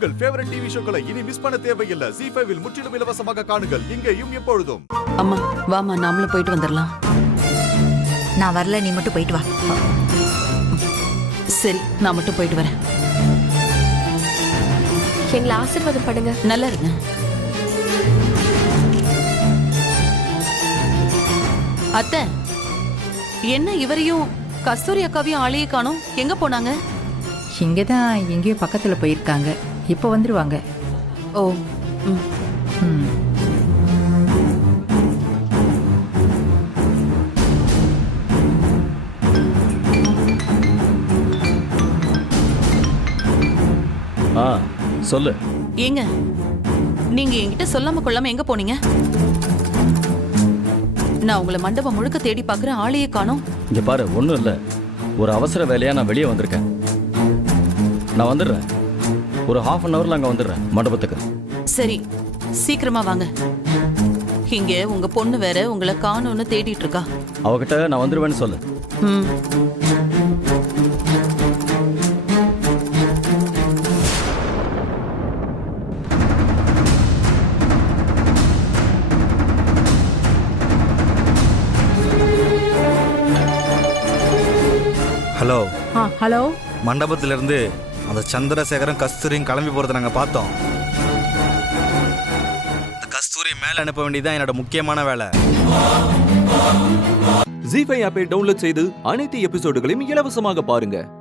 உங்கள் favourite TV ஷோக்களை இனி miss பண்ண தேவையில்லை. ZEE5 இல் முற்றிலும் இலவசமாக காணுங்கள். இங்கேயும் எப்பொழுதும். அம்மா வாமா, நாமளும் போயிட்டு வந்துடலாம். நான் வரல, நீ மட்டும் போயிட்டு வா. சரி, நான் மட்டும் போயிட்டு வரேன். எங்களை ஆசீர்வாதம் பண்ணுங்க. நல்லா இருங்க. அத்தை, என்ன இவரையும் கஸ்தூரி அக்காவையும் ஆளையே காணோம்? எங்க போனாங்க? இங்கதான் எங்கேயோ பக்கத்துல போயிருக்காங்க. இப்ப வந்துருவாங்க. ஓ, ம். ம். சொல்லு. ஏங்க, நீங்க என்கிட்ட சொல்லாம கொள்ளாம எங்க போனீங்க? நான் உங்களை மண்டபம் முழுக்க தேடி பாக்குறேன், ஆளையே காணோம். இங்க பாரு, ஒண்ணும் இல்ல, ஒரு அவசர வேலையா நான் வெளியே வந்திருக்கேன். நான் வந்துடுறேன். ஒரு ½ அன் ஹவர்ல அங்க வந்துடுறேன் மண்டபத்துக்கு. சரி, சீக்கிரமா வாங்க. இங்க உங்க பொண்ணு வேற உங்களை காணோம்னு தேடிட்டு இருக்கா. அவகிட்ட நான் வந்துருவேன்னு சொல்லு. ம். ஹலோ. ஹலோ. மண்டபத்திலிருந்து அந்த சந்திரசேகரம் கஸ்தூரியும் கிளம்பி போகிறத நாங்கள் பார்த்தோம். அந்த கஸ்தூரி மேலே அனுப்ப வேண்டியதுதான் என்னோட முக்கியமான வேலை. ZEE5 ஆப்பை டவுன்லோட் செய்து அனைத்து எபிசோடுகளையும் இலவசமாக பாருங்க.